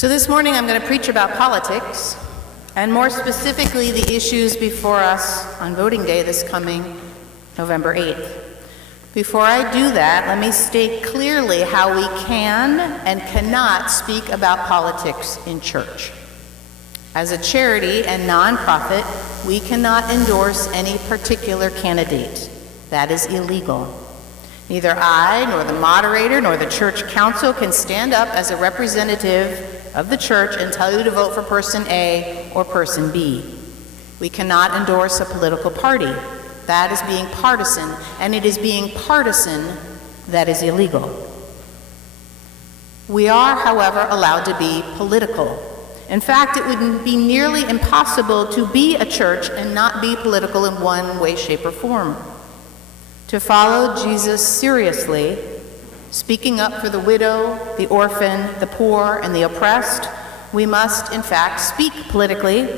So this morning I'm going to preach about politics, and more specifically the issues before us on voting day this coming November 8th. Before I do that, let me state clearly how we can and cannot speak about politics in church. As a charity and nonprofit, we cannot endorse any particular candidate. That is illegal. Neither I, nor the moderator, nor the church council can stand up as a representative of the church and tell you to vote for person A or person B. We cannot endorse a political party. That is being partisan, and it is being partisan that is illegal. We are, however, allowed to be political. In fact, it would be nearly impossible to be a church and not be political in one way, shape, or form. To follow Jesus seriously, speaking up for the widow, the orphan, the poor, and the oppressed, we must, in fact, speak politically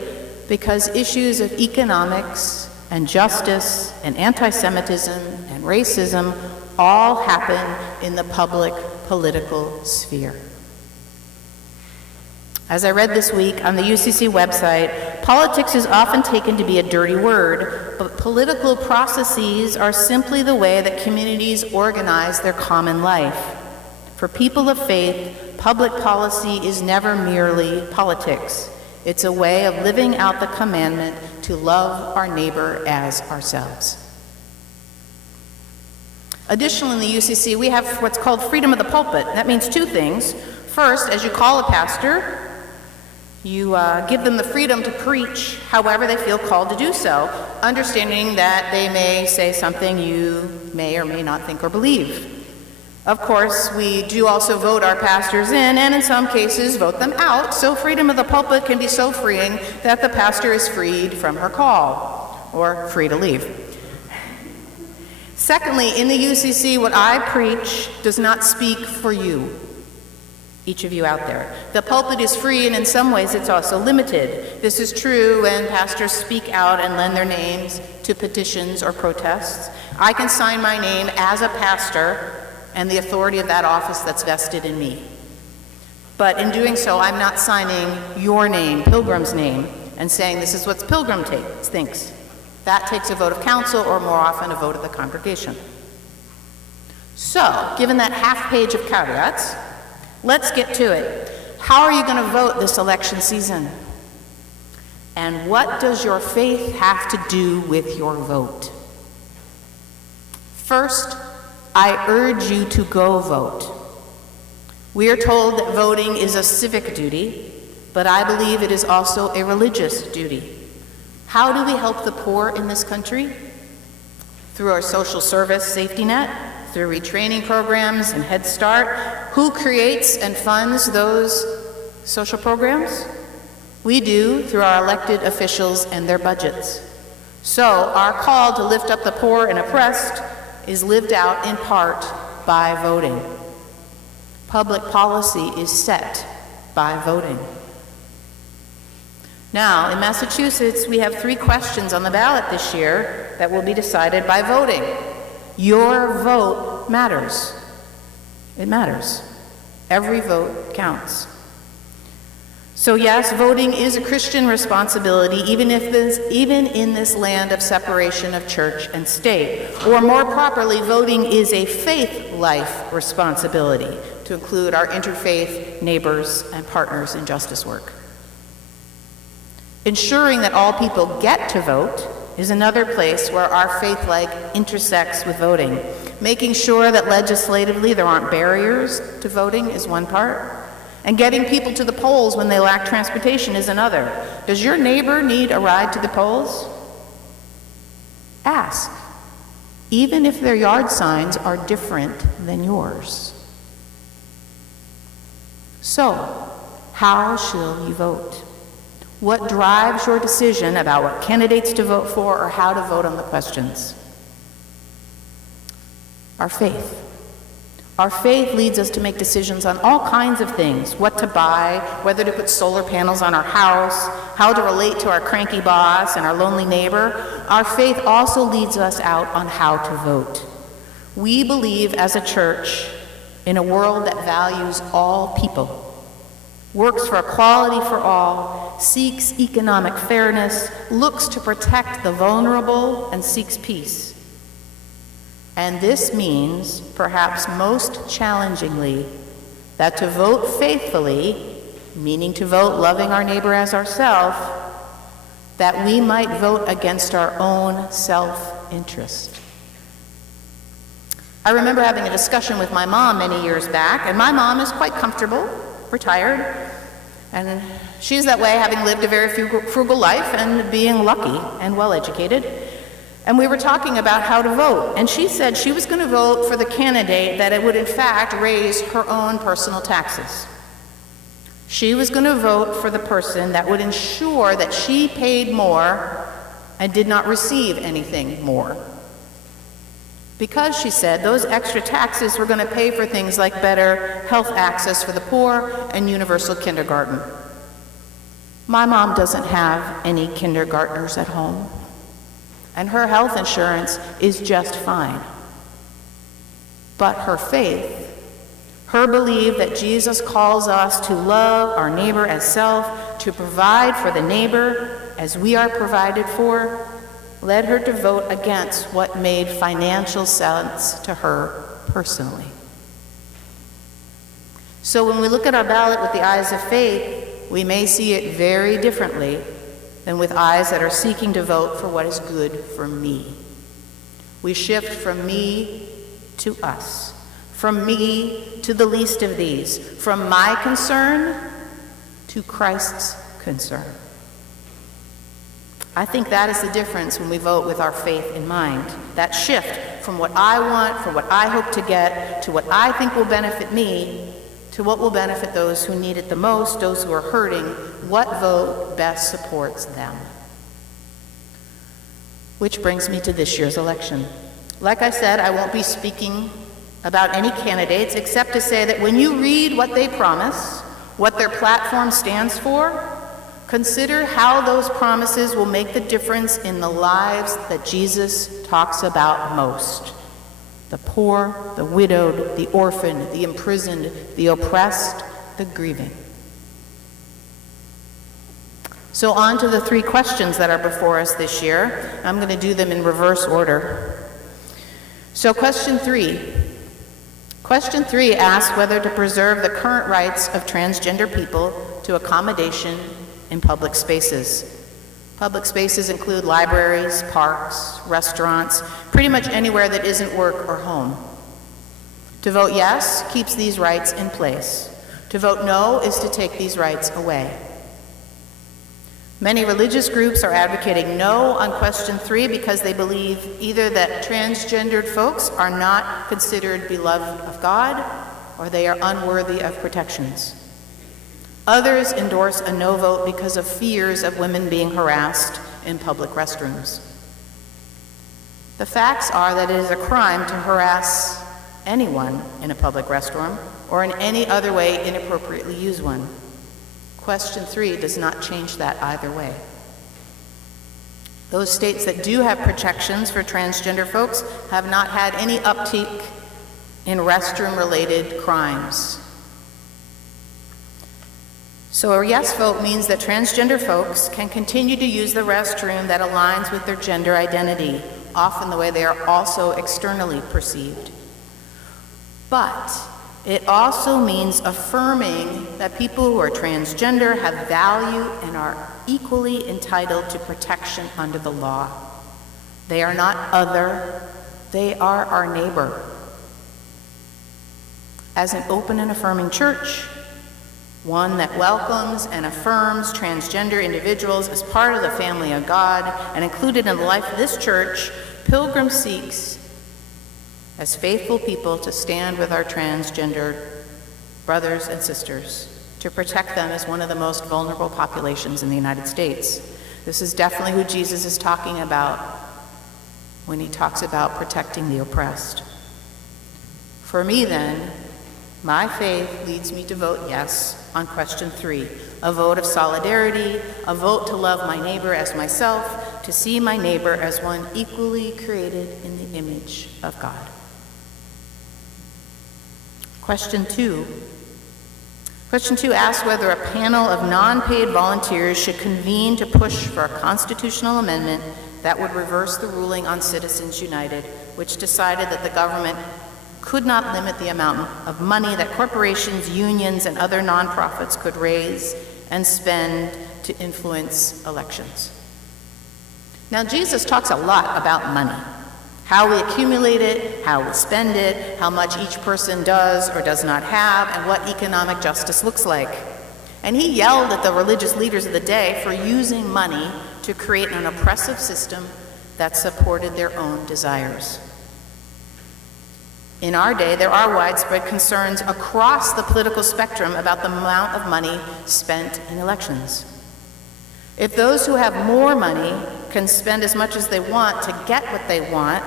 because issues of economics and justice and anti-Semitism and racism all happen in the public political sphere. As I read this week on the UCC website, politics is often taken to be a dirty word, but political processes are simply the way that communities organize their common life. For people of faith, public policy is never merely politics. It's a way of living out the commandment to love our neighbor as ourselves. Additionally, in the UCC, we have what's called freedom of the pulpit. That means two things. First, as you call a pastor, you give them the freedom to preach however they feel called to do so, understanding that they may say something you may or may not think or believe. Of course, we do also vote our pastors in, and in some cases vote them out, so freedom of the pulpit can be so freeing that the pastor is freed from her call, or free to leave. Secondly, in the UCC, what I preach does not speak for you, each of you out there. The pulpit is free, and in some ways it's also limited. This is true when pastors speak out and lend their names to petitions or protests. I can sign my name as a pastor and the authority of that office that's vested in me. But in doing so, I'm not signing your name, Pilgrim's name, and saying this is what Pilgrim thinks. That takes a vote of council, or more often a vote of the congregation. So, given that half page of caveats, let's get to it. How are you going to vote this election season? And what does your faith have to do with your vote? First, I urge you to go vote. We are told that voting is a civic duty, but I believe it is also a religious duty. How do we help the poor in this country? Through our social service safety net, through retraining programs and Head Start. Who creates and funds those social programs? We do, through our elected officials and their budgets. So our call to lift up the poor and oppressed is lived out in part by voting. Public policy is set by voting. Now, in Massachusetts, we have 3 questions on the ballot this year that will be decided by voting. Your vote matters. It matters. Every vote counts. So yes, voting is a Christian responsibility, even in this land of separation of church and state. Or more properly, voting is a faith life responsibility to include our interfaith neighbors and partners in justice work. Ensuring that all people get to vote is another place where our faith life intersects with voting. Making sure that legislatively there aren't barriers to voting is one part. And getting people to the polls when they lack transportation is another. Does your neighbor need a ride to the polls? Ask, even if their yard signs are different than yours. So, how shall you vote? What drives your decision about what candidates to vote for or how to vote on the questions? Our faith. Our faith leads us to make decisions on all kinds of things: what to buy, whether to put solar panels on our house, how to relate to our cranky boss and our lonely neighbor. Our faith also leads us out on how to vote. We believe as a church in a world that values all people. works for equality for all, seeks economic fairness, looks to protect the vulnerable, and seeks peace. And this means, perhaps most challengingly, that to vote faithfully, meaning to vote loving our neighbor as ourselves, that we might vote against our own self-interest. I remember having a discussion with my mom many years back, and my mom is quite comfortable, retired, and she's that way, having lived a very frugal life and being lucky and well-educated. And we were talking about how to vote, and she said she was going to vote for the candidate that it would in fact raise her own personal taxes. She was going to vote for the person that would ensure that she paid more and did not receive anything more. Because, she said, those extra taxes were going to pay for things like better health access for the poor and universal kindergarten. My mom doesn't have any kindergartners at home, and her health insurance is just fine. But her faith, her belief that Jesus calls us to love our neighbor as self, to provide for the neighbor as we are provided for, led her to vote against what made financial sense to her personally. So when we look at our ballot with the eyes of faith, we may see it very differently than with eyes that are seeking to vote for what is good for me. We shift from me to us, from me to the least of these, from my concern to Christ's concern. I think that is the difference when we vote with our faith in mind. That shift from what I want, from what I hope to get, to what I think will benefit me, to what will benefit those who need it the most, those who are hurting. What vote best supports them? Which brings me to this year's election. Like I said, I won't be speaking about any candidates except to say that when you read what they promise, what their platform stands for, consider how those promises will make the difference in the lives that Jesus talks about most. The poor, the widowed, the orphan, the imprisoned, the oppressed, the grieving. So on to the 3 questions that are before us this year. I'm going to do them in reverse order. So question 3. Question 3 asks whether to preserve the current rights of transgender people to accommodation in public spaces. Public spaces include libraries, parks, restaurants, pretty much anywhere that isn't work or home. To vote yes keeps these rights in place. To vote no is to take these rights away. Many religious groups are advocating no on question 3 because they believe either that transgendered folks are not considered beloved of God or they are unworthy of protections. Others endorse a no vote because of fears of women being harassed in public restrooms. The facts are that it is a crime to harass anyone in a public restroom or in any other way inappropriately use one. Question 3 does not change that either way. Those states that do have protections for transgender folks have not had any uptick in restroom-related crimes. So a yes vote means that transgender folks can continue to use the restroom that aligns with their gender identity, often the way they are also externally perceived. But it also means affirming that people who are transgender have value and are equally entitled to protection under the law. They are not other, they are our neighbor. As an open and affirming church, one that welcomes and affirms transgender individuals as part of the family of God and included in the life of this church, Pilgrim seeks, as faithful people, to stand with our transgender brothers and sisters, to protect them as one of the most vulnerable populations in the United States. This is definitely who Jesus is talking about when he talks about protecting the oppressed. For me then, my faith leads me to vote yes on question 3, a vote of solidarity, a vote to love my neighbor as myself, to see my neighbor as one equally created in the image of God. Question 2, Question 2 asks whether a panel of non-paid volunteers should convene to push for a constitutional amendment that would reverse the ruling on Citizens United, which decided that the government could not limit the amount of money that corporations, unions, and other nonprofits could raise and spend to influence elections. Now, Jesus talks a lot about money, how we accumulate it, how we spend it, how much each person does or does not have, and what economic justice looks like. And he yelled at the religious leaders of the day for using money to create an oppressive system that supported their own desires. In our day, there are widespread concerns across the political spectrum about the amount of money spent in elections. If those who have more money can spend as much as they want to get what they want,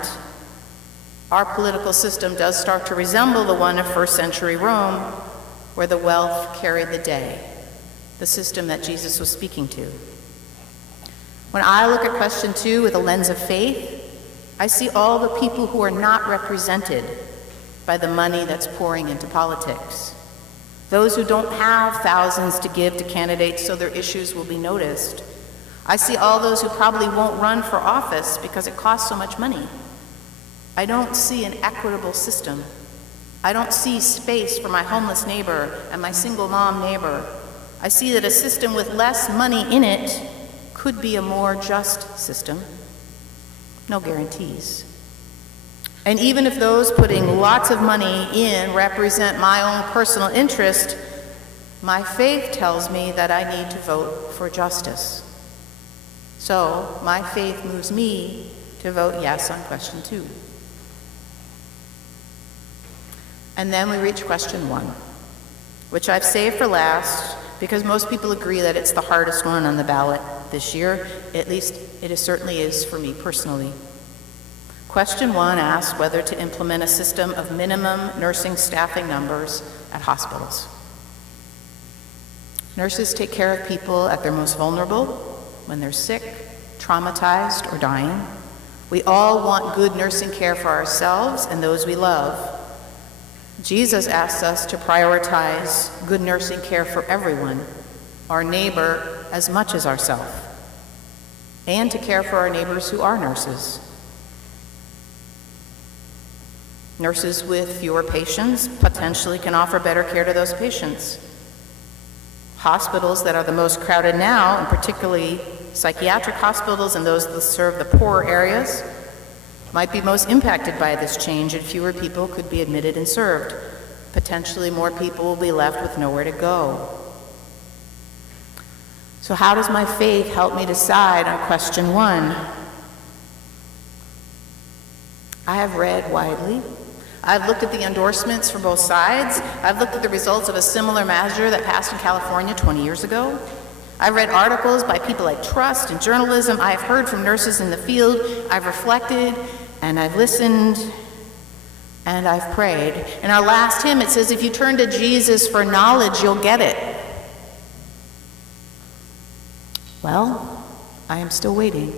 our political system does start to resemble the one of first century Rome, where the wealth carried the day, the system that Jesus was speaking to. When I look at question 2 with a lens of faith, I see all the people who are not represented by the money that's pouring into politics. Those who don't have thousands to give to candidates so their issues will be noticed. I see all those who probably won't run for office because it costs so much money. I don't see an equitable system. I don't see space for my homeless neighbor and my single mom neighbor. I see that a system with less money in it could be a more just system. No guarantees. And even if those putting lots of money in represent my own personal interest, my faith tells me that I need to vote for justice. So my faith moves me to vote yes on question 2. And then we reach question 1, which I've saved for last because most people agree that it's the hardest one on the ballot this year. At least it certainly is for me personally. Question 1 asks whether to implement a system of minimum nursing staffing numbers at hospitals. Nurses take care of people at their most vulnerable, when they're sick, traumatized, or dying. We all want good nursing care for ourselves and those we love. Jesus asks us to prioritize good nursing care for everyone, our neighbor as much as ourselves, and to care for our neighbors who are nurses. Nurses with fewer patients potentially can offer better care to those patients. Hospitals that are the most crowded now, and particularly psychiatric hospitals and those that serve the poorer areas, might be most impacted by this change, and fewer people could be admitted and served. Potentially more people will be left with nowhere to go. So how does my faith help me decide on question 1? I have read widely. I've looked at the endorsements for both sides. I've looked at the results of a similar measure that passed in California 20 years ago. I've read articles by people I trust in journalism. I've heard from nurses in the field. I've reflected, and I've listened, and I've prayed. In our last hymn, it says, if you turn to Jesus for knowledge, you'll get it. Well, I am still waiting.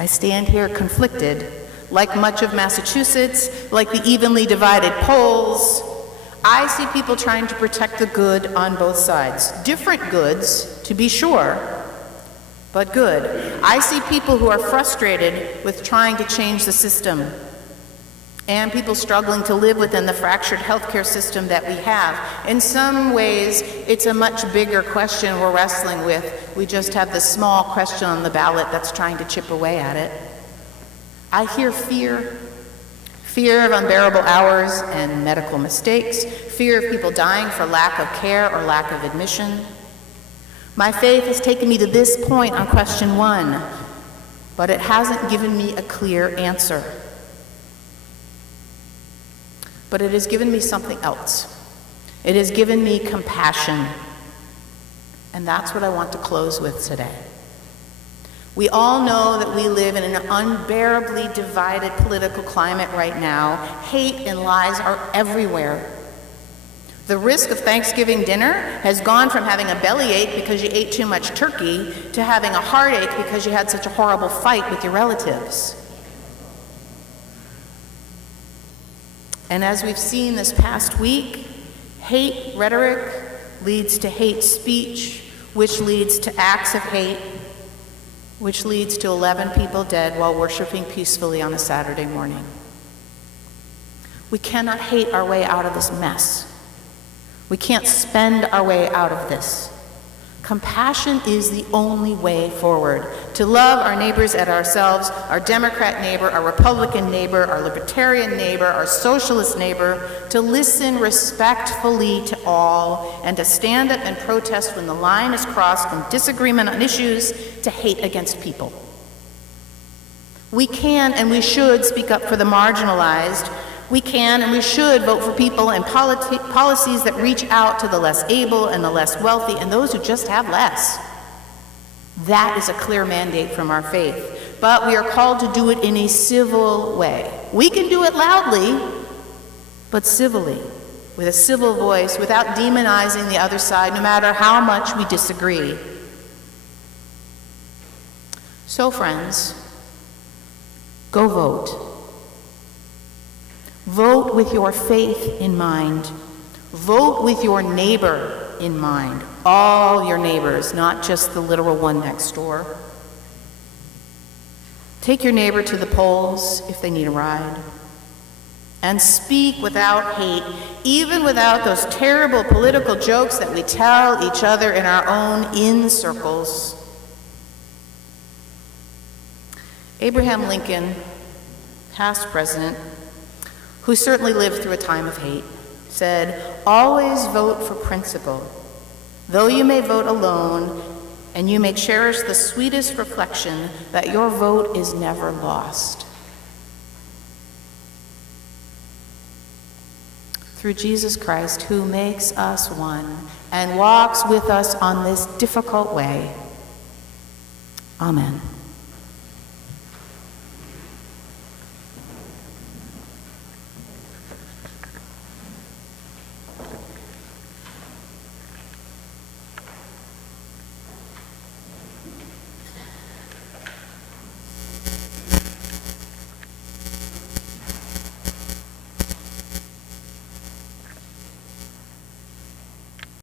I stand here conflicted. Like much of Massachusetts, like the evenly divided polls, I see people trying to protect the good on both sides. Different goods, to be sure, but good. I see people who are frustrated with trying to change the system, and people struggling to live within the fractured healthcare system that we have. In some ways, it's a much bigger question we're wrestling with. We just have this small question on the ballot that's trying to chip away at it. I hear fear of unbearable hours and medical mistakes, fear of people dying for lack of care or lack of admission. My faith has taken me to this point on question 1, but it hasn't given me a clear answer. But it has given me something else. It has given me compassion. And that's what I want to close with today. We all know that we live in an unbearably divided political climate right now. Hate and lies are everywhere. The risk of Thanksgiving dinner has gone from having a bellyache because you ate too much turkey to having a heartache because you had such a horrible fight with your relatives. And as we've seen this past week, Hate rhetoric leads to hate speech, which leads to acts of hate, which leads to 11 people dead while worshiping peacefully on a Saturday morning. We cannot hate our way out of this mess. We can't spend our way out of this. Compassion is the only way forward. To love our neighbors as ourselves, our Democrat neighbor, our Republican neighbor, our Libertarian neighbor, our Socialist neighbor, to listen respectfully to all, and to stand up and protest when the line is crossed from disagreement on issues to hate against people. We can and we should speak up for the marginalized. We can and we should vote for people and policies that reach out to the less able and the less wealthy and those who just have less. That is a clear mandate from our faith. But we are called to do it in a civil way. We can do it loudly, but civilly, with a civil voice, without demonizing the other side, no matter how much we disagree. So, friends, go vote. Vote with your faith in mind. Vote with your neighbor in mind. All your neighbors, not just the literal one next door. Take your neighbor to the polls if they need a ride. And speak without hate, even without those terrible political jokes that we tell each other in our own in-circles. Abraham Lincoln, past president, who certainly lived through a time of hate, said, "Always vote for principle. Though you may vote alone, and you may cherish the sweetest reflection that your vote is never lost." Through Jesus Christ, who makes us one and walks with us on this difficult way. Amen.